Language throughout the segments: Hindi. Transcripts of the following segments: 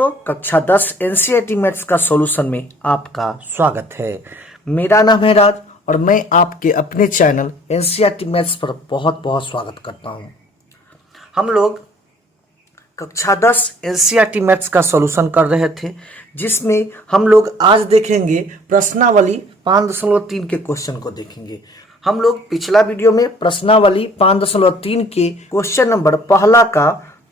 मित्रों, कक्षा 10 एनसीईआरटी मैथ्स का सॉल्यूशन में आपका स्वागत है। मेरा नाम है राज और मैं आपके अपने चैनल एनसीईआरटी मैथ्स पर बहुत बहुत स्वागत करता हूं। हम लोग कक्षा 10 एनसीईआरटी मैथ्स का सॉल्यूशन कर रहे थे, जिसमें हम लोग आज देखेंगे प्रश्नावली 5.3 के क्वेश्चन को देखेंगे। हम लोग पिछला वीडियो में प्रश्नावली 5.3 के क्वेश्चन नंबर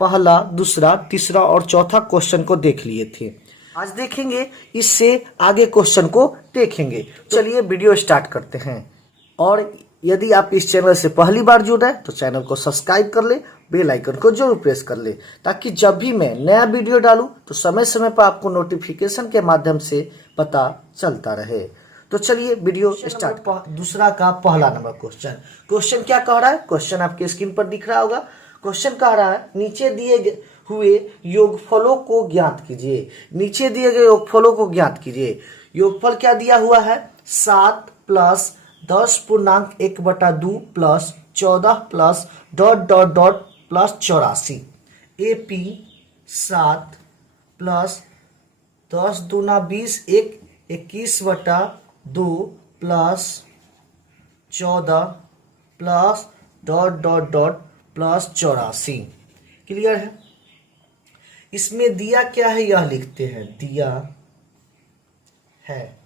पहला, दूसरा, तीसरा और चौथा क्वेश्चन को देख लिए थे। आज देखेंगे इससे आगे क्वेश्चन को देखेंगे। चलिए वीडियो स्टार्ट करते हैं। और यदि आप इस चैनल से पहली बार जुड़ रहे हैं तो चैनल को सब्सक्राइब कर ले, बेल आइकन को जरूर प्रेस कर ले, ताकि जब भी मैं नया वीडियो डालूं तो समय समय पर आपको नोटिफिकेशन के माध्यम से पता चलता रहे। तो चलिए वीडियो स्टार्ट। दूसरा का पहला नंबर क्वेश्चन क्या कह रहा है? क्वेश्चन आपके स्क्रीन पर दिख रहा होगा। क्वेश्चन कह रहा है नीचे दिए हुए योगफलों को ज्ञात कीजिए। नीचे दिए गए योगफलों को ज्ञात कीजिए। योगफल क्या दिया हुआ है? 7 plus 10.1/2 plus 14 plus ... plus 84। AP 7 plus 10 दूना 20 21/2 प्लस 14 प्लस ... प्लस 84। क्लियर है? इसमें दिया क्या है यह लिखते हैं। दिया है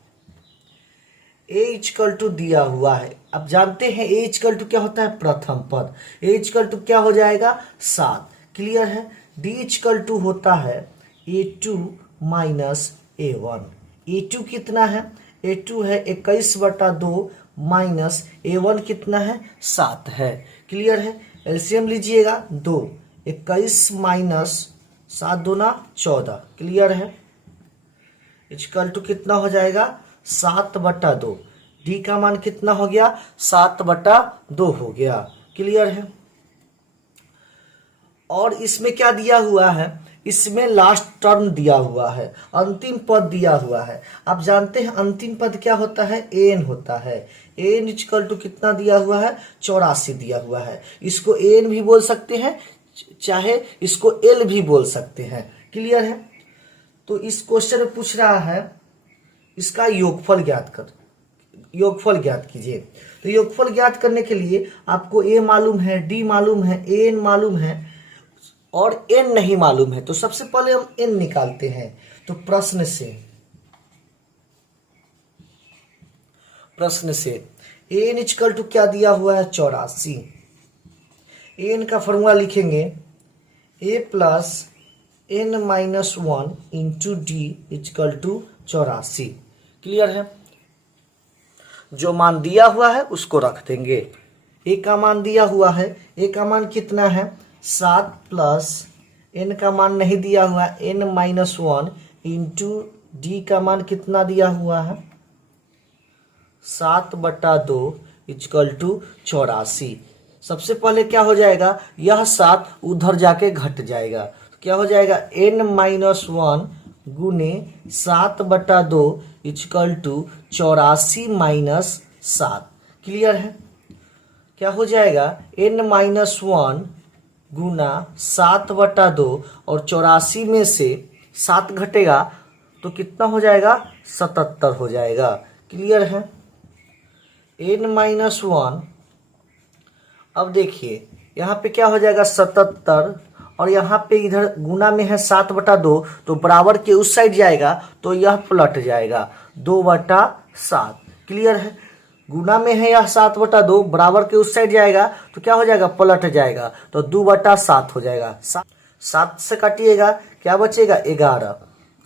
a इक्वल टू दिया हुआ है। अब जानते हैं a इक्वल टू क्या होता है? प्रथम पद। a इक्वल टू क्या हो जाएगा? 7। क्लियर है? d इक्वल टू होता है a2 माइनस a1। a2 कितना है? a2 है 21/2 माइनस a1 कितना है? 7 है। क्लियर है? एलसीएम लीजिएगा 2, 21 माइनस 7 दूना 14। क्लियर है? इक्वल टू कितना हो जाएगा? 7/2। डी का मान कितना हो गया? 7/2 हो गया। क्लियर है? और इसमें क्या दिया हुआ है? इसमें लास्ट टर्म दिया हुआ है, अंतिम पद दिया हुआ है। आप जानते हैं अंतिम पद क्या होता है? एन होता है। एन इक्वल टू कितना दिया हुआ है? 84 दिया हुआ है। इसको एन भी बोल सकते हैं, चाहे इसको एल भी बोल सकते हैं। क्लियर है? तो इस क्वेश्चन में पूछ रहा है इसका योगफल ज्ञात कीजिए। तो योगफल ज्ञात करने के लिए आपको ए मालूम है, डी मालूम है, एन मालूम है और एन नहीं मालूम है। तो सबसे पहले हम एन निकालते हैं। तो प्रश्न से एन इक्वल टू क्या दिया हुआ है? 84। एन का फॉर्मूला लिखेंगे a plus n minus 1 into D equal to 84। Clear है? जो मान दिया हुआ है उसको रख देंगे। a का मान दिया हुआ है। a का मान कितना है? 7 प्लस n का मान नहीं दिया हुआ, n माइनस 1 इंटू डी का मान कितना दिया हुआ है? 7/2 इक्वल टू 84। सबसे पहले क्या हो जाएगा? यह 7 उधर जाके घट जाएगा। तो क्या हो जाएगा? n माइनस 1 गुने 7/2 इक्वल टू 84 माइनस 7। क्लियर है? क्या हो जाएगा? n माइनस 1 गुना 7/2 और 84 में से 7 घटेगा तो कितना हो जाएगा? 77 हो जाएगा। क्लियर है? n माइनस 1, अब देखिए यहाँ पे क्या हो जाएगा? 77 और यहाँ पे इधर गुना में है 7/2, तो बराबर के उस साइड जाएगा तो यह पलट जाएगा 2/7। क्लियर है? गुना में है यह 7/2, बराबर के उस साइड जाएगा तो क्या हो जाएगा? पलट जाएगा, तो 2/7 हो जाएगा। 7 से काटिएगा, क्या बचेगा? 11।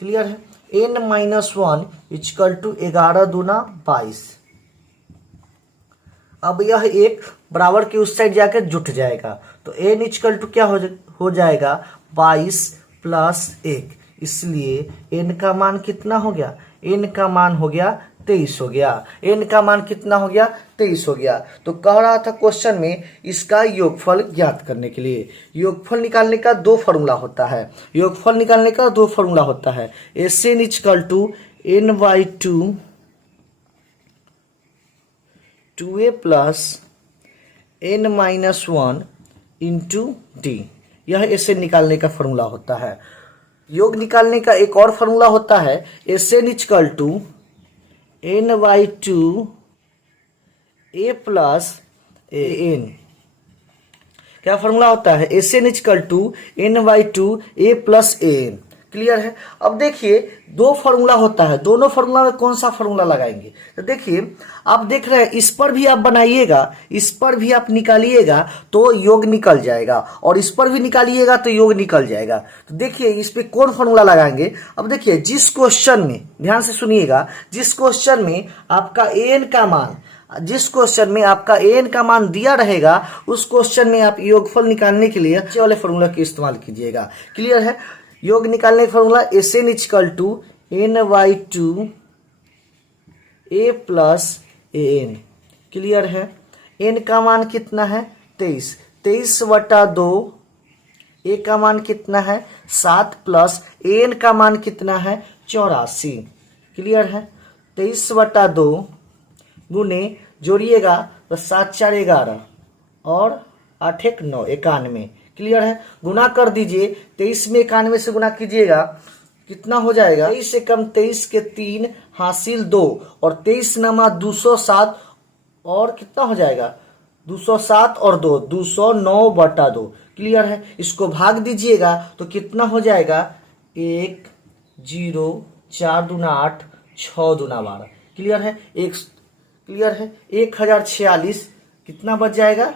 क्लियर है? n माइनस 1 इक्वल टू 11 दूना 22। अब यह एक बराबर के उस साइड जाकर जुट जाएगा, तो n इक्वल टू क्या हो जाएगा? 22 प्लस 1। इसलिए n का मान कितना हो गया? n का मान हो गया 23 हो गया। n का मान कितना हो गया? 23 हो गया। तो कह रहा था क्वेश्चन में इसका योगफल ज्ञात करने के लिए योगफल निकालने का दो फॉर्मूला होता है। Sn equal to n/2 2a plus n minus 1 into d. यह Sn निकालने का फॉर्मूला होता है। योग निकालने का एक और फॉर्मूला होता है Sn equal to n/2 a plus an। क्या फॉर्मूला होता है? Sn equal to n/2 a plus an। Clear है? अब देखिए दो फॉर्मूला होता है, दोनों फॉर्मूला में कौन सा फॉर्मूला लगाएंगे? तो देखिए आप देख रहे हैं इस पर भी आप बनाइएगा, इस पर भी आप निकालिएगा तो योग निकल जाएगा, और इस पर भी निकालिएगा तो योग निकल जाएगा। तो देखिए इस पे कौन फॉर्मूला लगाएंगे? अब देखिए जिस क्वेश्चन में, ध्यान से सुनिएगा, जिस क्वेश्चन में आपका an का मान, जिस क्वेश्चन में आपका an का मान दिया रहेगा उस क्वेश्चन में आप योगफल निकालने के लिए अच्छे वाले फॉर्मूला का इस्तेमाल कीजिएगा। क्लियर है? योग निकालने का formula Sn equal to n/2 a plus an। Clear है? n का मान कितना है? 23। 23/2 a का मान कितना है? 7 प्लस an का मान कितना है? 84। क्लियर है? 23/2 गुने जोड़िएगा तो 7 4 11 और 8 1 9 91। क्लियर है? गुना कर दीजिए, 23 में 91 से गुना कीजिएगा, कितना हो जाएगा? 23 से कम 23 के 3 हासिल 2 और 23 नमा 207 और कितना हो जाएगा? 207 और 2 209/2। क्लियर है? इसको भाग दीजिएगा तो कितना हो जाएगा? 1 0 4 दूना 8 6 दूना 12। क्लियर है? क्लियर है? 1046 कितना बच जाएगा?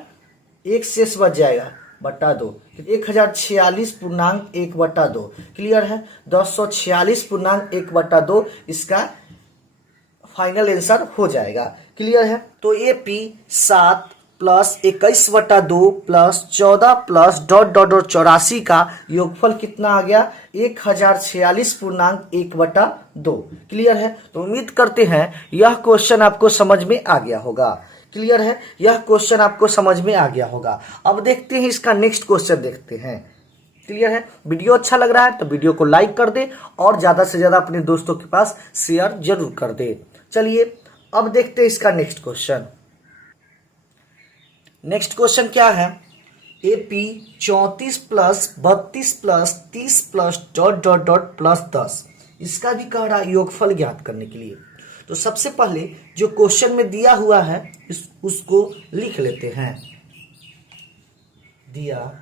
एक शेष बच जाएगा बटा 2, 1046.1/2। क्लियर है? 1046.1/2 इसका फाइनल आंसर हो जाएगा। क्लियर है? तो AP 7 plus 21/2 plus 14 plus dot dot dot 84 का योगफल कितना आ गया? 1046.1/2। क्लियर है? तो उम्मीद करते हैं यह क्वेश्चन आपको समझ में आ गया होगा। क्लियर है? यह क्वेश्चन आपको समझ में आ गया होगा। अब देखते हैं इसका नेक्स्ट क्वेश्चन देखते हैं। क्लियर है? वीडियो अच्छा लग रहा है तो वीडियो को लाइक कर दे और ज्यादा से ज्यादा अपने दोस्तों के पास शेयर जरूर कर दे। चलिए अब देखते हैं इसका नेक्स्ट क्वेश्चन। नेक्स्ट क्वेश्चन क्या है? AP 34 plus 32 plus 30 plus dot dot dot plus 10, इसका भी कह रहा योगफल ज्ञात करने के लिए। तो सबसे पहले जो क्वेश्चन में दिया हुआ है उसको लिख लेते हैं। दिया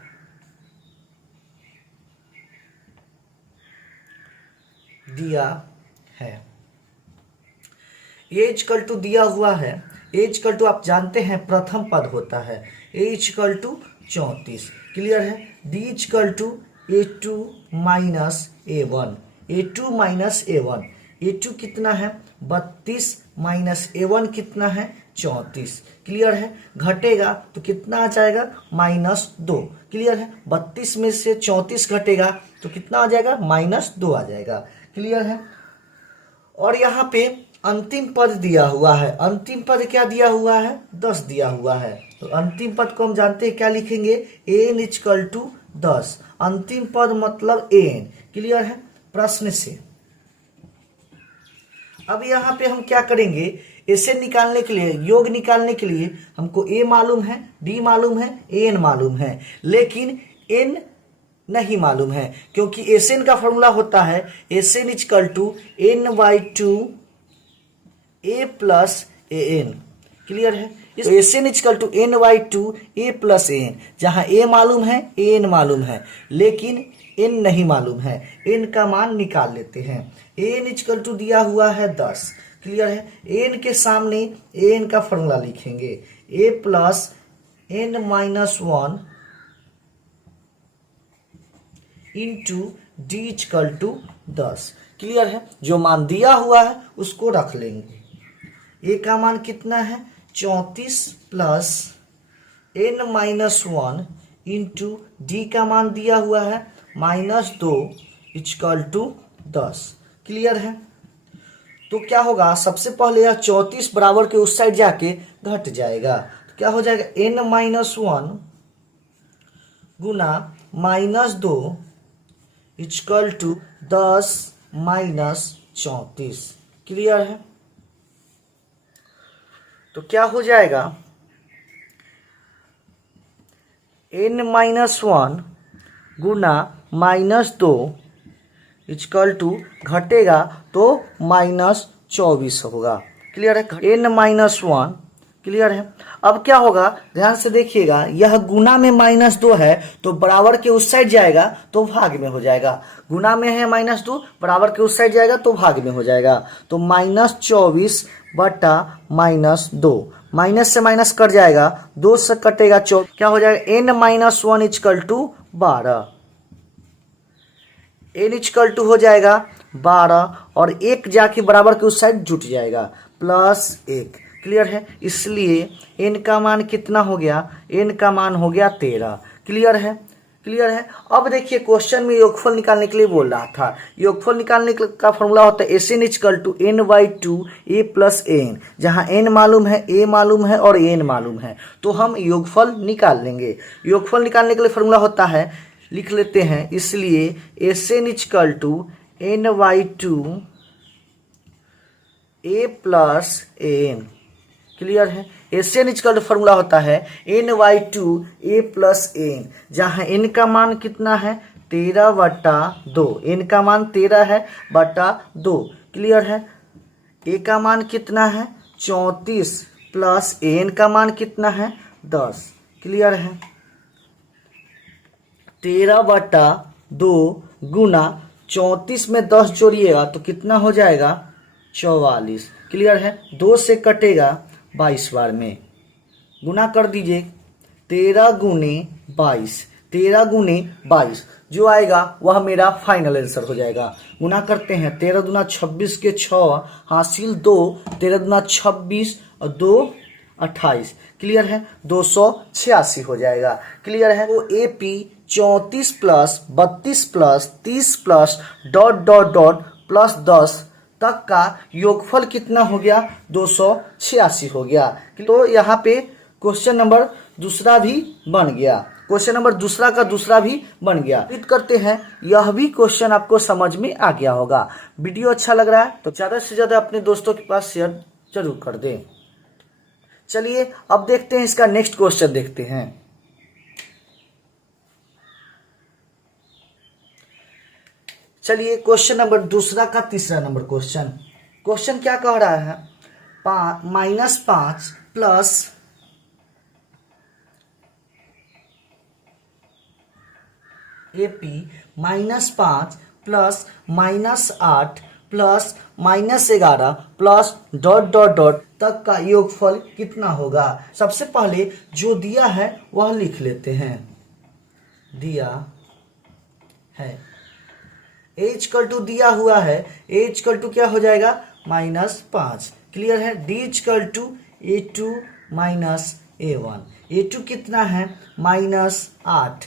है ए इक्वल टू दिया हुआ है, ए इक्वल टू आप जानते हैं प्रथम पद होता है, ए इक्वल टू 34। क्लियर है? D equal to A2 minus A1, A2 minus A1, A2 कितना है? 32 माइनस A1 कितना है? 34। क्लियर है? घटेगा तो कितना आ जाएगा? -2। क्लियर है? 32 में से 34 घटेगा तो कितना आ जाएगा? -2 आ जाएगा। क्लियर है? और यहाँ पे अंतिम पद दिया हुआ है। अंतिम पद क्या दिया हुआ है? 10 दिया हुआ है। तो अंतिम पद को हम जानते हैं, क्या लिखेंगे? n equal to 10। अंतिम पद मतलब n। क्लियर है? प्रश्न से अब यहाँ पे हम क्या करेंगे? इसे निकालने के लिए, योग निकालने के लिए हमको a मालूम है, d मालूम है, an मालूम है, लेकिन n नहीं मालूम है, क्योंकि Sn का फॉर्मूला होता है Sn equal to n/2 a plus an। Clear है? तो Sn equal to n/2 a plus an, जहां a मालूम है, an मालूम है, लेकिन n नहीं मालूम है। n का मान निकाल लेते हैं। n इक्वल टू दिया हुआ है 10। क्लियर है? n के सामने an का फॉर्मूला लिखेंगे, a plus n-1 into D equal to 10। Clear है? जो मान दिया हुआ है उसको रख लेंगे। a का मान कितना है? 34 प्लस n-1 इंटू डी का मान दिया हुआ है -2 इक्वल टू 10। क्लियर है? तो क्या होगा? सबसे पहले यह 34 बराबर के उस साइड जाके घट जाएगा, तो क्या हो जाएगा? n-1 गुना -2 इक्वल टू 10 माइनस 34। क्लियर है? तो क्या हो जाएगा? n-1 गुना -2 इक्वल टू घटेगा तो -24 होगा। क्लियर है, n-1 क्लियर है। अब क्या होगा ध्यान से देखिएगा, यह गुना में -2 है तो बराबर के उस साइड जाएगा तो भाग में हो जाएगा। गुना में है -2, बराबर के उस साइड जाएगा तो भाग में हो जाएगा। तो -24 बटा -2, माइनस से माइनस कट जाएगा, 2 से कटेगा 4, क्या हो जाएगा n-1 equal to 12, n equal to हो जाएगा 12 और 1 जाके बराबर के उस साइड जुट जाएगा +1। क्लियर है, इसलिए n का मान कितना हो गया, n का मान हो गया 13। क्लियर है, क्लियर है। अब देखिए क्वेश्चन में योगफल निकालने के लिए बोल रहा था। योगफल निकालने का फॉर्मूला होता है SN equal to n/2 a plus n, जहाँ n मालूम है, a मालूम है और n मालूम है, तो हम योगफल निकाल लेंगे। योगफल निकालने के लिए फॉर्मूला होता है, लिख लेते हैं, इसलिए SN equal to n/2 a plus n। Clear है, SN इक्वल टू फॉर्मूला होता है n/2 a प्लस n, जहाँ n का मान कितना है 13/2, n का मान 13 है बटा 2। क्लियर है, a का मान कितना है 34 प्लस n का मान कितना है 10। क्लियर है, 13/2 गुना 34 में 10 जोड़िएगा तो कितना हो जाएगा 44। क्लियर है, 2 से कटेगा 22 बार में, गुना कर दीजिए 13 गुने 22, 13 गुने 22 जो आएगा वह मेरा फाइनल आंसर हो जाएगा। गुना करते हैं, 13 दूना 26 के 6 हासिल 2, 13 दूना 26 और 2 28। क्लियर है, 286 हो जाएगा। क्लियर है, तो AP 34 plus 32 plus 30 plus dot dot dot plus 10 तक का योगफल कितना हो गया 286 हो गया। तो यहाँ पे क्वेश्चन नंबर दूसरा भी बन गया, क्वेश्चन नंबर दूसरा का दूसरा भी बन गया। उम्मीद करते हैं यह भी क्वेश्चन आपको समझ में आ गया होगा। वीडियो अच्छा लग रहा है तो ज़्यादा से ज़्यादा अपने दोस्तों के पास शेयर जरूर कर दें। चलिए अब देखते हैं इसका नेक्स्ट क्वेश्चन देखते हैं। चलिए क्वेश्चन नंबर दूसरा का तीसरा नंबर क्वेश्चन। क्वेश्चन क्या कह रहा है, -5 plus AP -5 plus -8 plus -11 plus dot dot dot तक का योगफल कितना होगा। सबसे पहले जो दिया है वह लिख लेते हैं, दिया है a इक्वल टू दिया हुआ है, a इक्वल टू क्या हो जाएगा -5। क्लियर है, d equal to a2 minus a1, a2 कितना है -8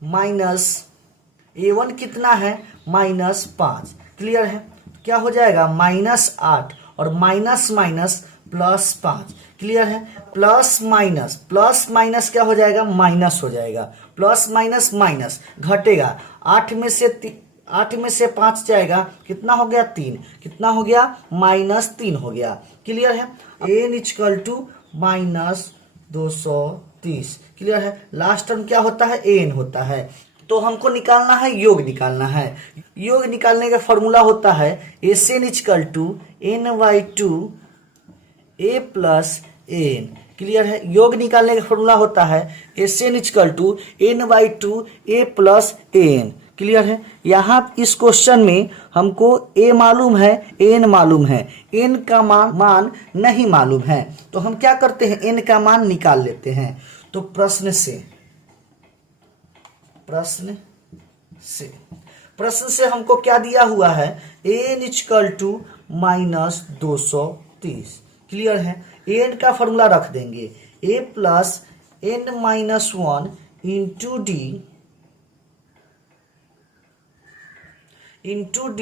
माइनस a1 कितना है -5। क्लियर है, क्या हो जाएगा -8 और माइनस माइनस +5। क्लियर है, प्लस माइनस क्या हो जाएगा माइनस हो जाएगा, प्लस माइनस माइनस घटेगा, 8 में से 5 जाएगा, कितना हो गया 3, कितना हो गया -3 हो गया। क्लियर है, n इक्वल टू -230। क्लियर है, लास्ट टर्म क्या होता है n होता है। तो हमको निकालना है, योग निकालना है। योग निकालने का फॉर्मूला होता है SN equal to n/2 a plus n। Clear है, योग निकालने का फॉर्मूला होता है SN equal to n/2 a plus n। Clear है, यहाँ इस क्वेश्चन में हमको a मालूम है, n मालूम है, n का मान नहीं मालूम है, तो हम क्या करते हैं n का मान निकाल लेते हैं। तो प्रश्न से हमको क्या दिया हुआ है, n इक्वल टू -230। क्लियर है, n का फॉर्मूला रख देंगे a plus n-1 into d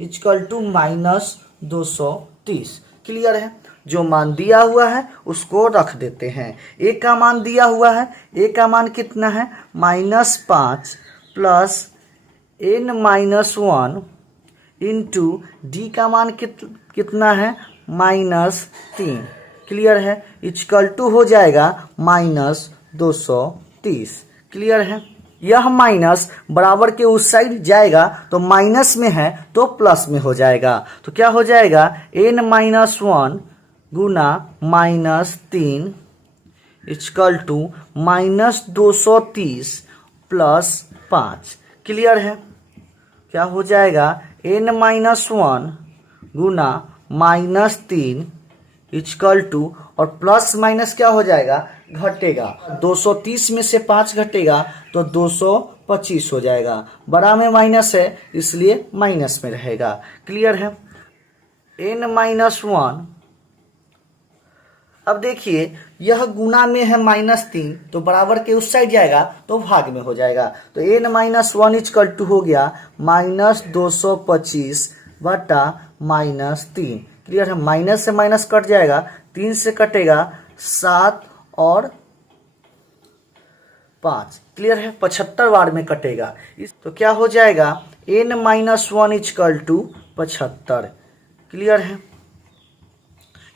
equal to -230। Clear है, जो मान दिया हुआ है उसको रख देते हैं। a का मान दिया हुआ है, a का मान कितना है -5 प्लस n-1 इंटू d का मान कितना है -3। क्लियर है, इक्वल टू हो जाएगा -230। क्लियर है, यह माइनस बराबर के उस साइड जाएगा तो माइनस में है तो प्लस में हो जाएगा। तो क्या हो जाएगा n-1 गुना -3 इक्वल टू -230 प्लस 5। क्लियर है? क्या हो जाएगा n-1 गुना -3 इक्वल टू और प्लस माइनस क्या हो जाएगा घटेगा। 230 में से 5 घटेगा तो 225 हो जाएगा। बड़ा में माइनस है इसलिए माइनस में रहेगा। क्लियर है? n-1 अब देखिए यह गुना में है -3 तो बराबर के उस साइड जाएगा तो भाग में हो जाएगा। तो n-1 इक्वल टू हो गया -225 बटा -3। क्लियर है? माइनस से माइनस कट जाएगा, 3 से कटेगा 7 और 5। क्लियर है? 75 बार में कटेगा। तो क्या हो जाएगा n-1 इक्वल टू 75। क्लियर है?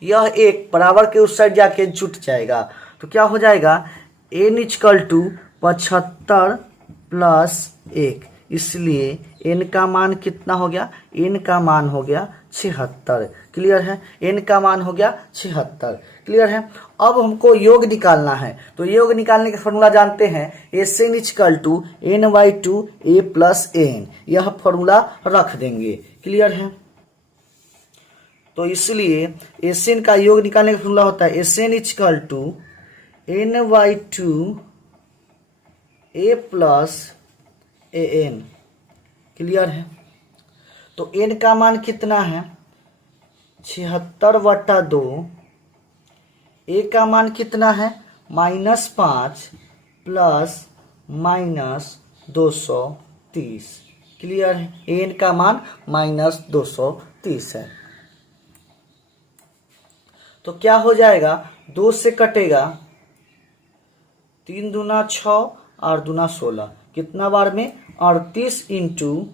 यह एक बराबर के उस साइड जाके जुट जाएगा। तो क्या हो जाएगा n इक्वल टू 75 प्लस 1। इसलिए n का मान कितना हो गया? n का मान हो गया 76। क्लियर है? n का मान हो गया 76। क्लियर है? अब हमको योग निकालना है। तो योग निकालने का फॉर्मूला जानते हैं Sn equal to n/2 a plus an। यह फॉर्मूला रख देंगे। क्लियर है? तो इसलिए Sn का योग निकालने का फॉर्मूला होता है Sn equal to n/2 a plus an। Clear है? तो n का मान कितना है 76/2। a का मान कितना है -5 प्लस -230। क्लियर है? n का मान -230 है। तो क्या हो जाएगा 2 से कटेगा 3 दूना 6 और दूना 16। कितना बार में 38 इंटू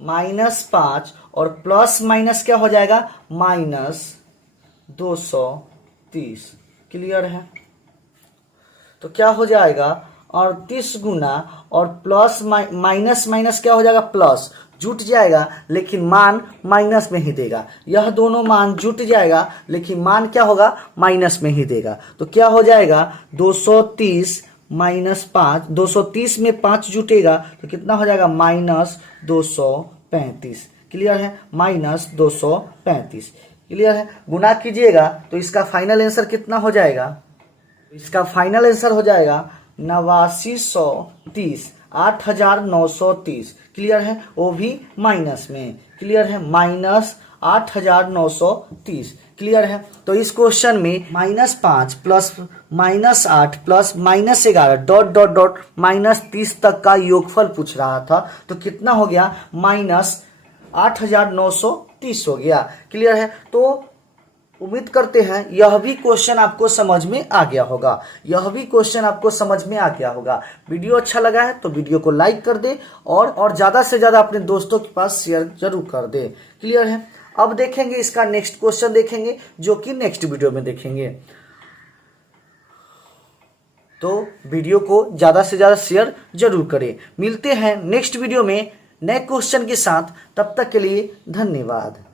-5 और प्लस माइनस क्या हो जाएगा -230। क्लियर है? तो क्या हो जाएगा 38 गुना और प्लस माइनस माइनस क्या हो जाएगा प्लस, जुट जाएगा लेकिन मान माइनस में ही देगा। यह दोनों मान जुट जाएगा लेकिन मान क्या होगा माइनस में ही देगा। तो क्या हो जाएगा 230 -5, 230 में 5 जुटेगा तो कितना हो जाएगा -235। क्लियर है? -235। क्लियर है? गुना कीजिएगा तो इसका फाइनल आंसर कितना हो जाएगा? इसका फाइनल आंसर हो जाएगा 8930, 8930। क्लियर है? वो भी माइनस में। क्लियर है? -8930। क्लियर है? तो इस क्वेश्चन में -5 plus -8 plus -11 dot dot dot -30 तक का योगफल पूछ रहा था। तो कितना हो गया -8930 हो गया। क्लियर है? तो उम्मीद करते हैं यह भी क्वेश्चन आपको समझ में आ गया होगा। यह भी क्वेश्चन आपको समझ में आ गया होगा। वीडियो अच्छा लगा है तो वीडियो को लाइक कर दे और ज्यादा से ज्यादा अपने दोस्तों के पास शेयर जरूर कर दे। क्लियर है? अब देखेंगे इसका नेक्स्ट क्वेश्चन देखेंगे जो कि नेक्स्ट वीडियो में देखेंगे। तो वीडियो को ज्यादा से ज्यादा शेयर जरूर करें। मिलते हैं नेक्स्ट वीडियो में नए क्वेश्चन के साथ। तब तक के लिए धन्यवाद।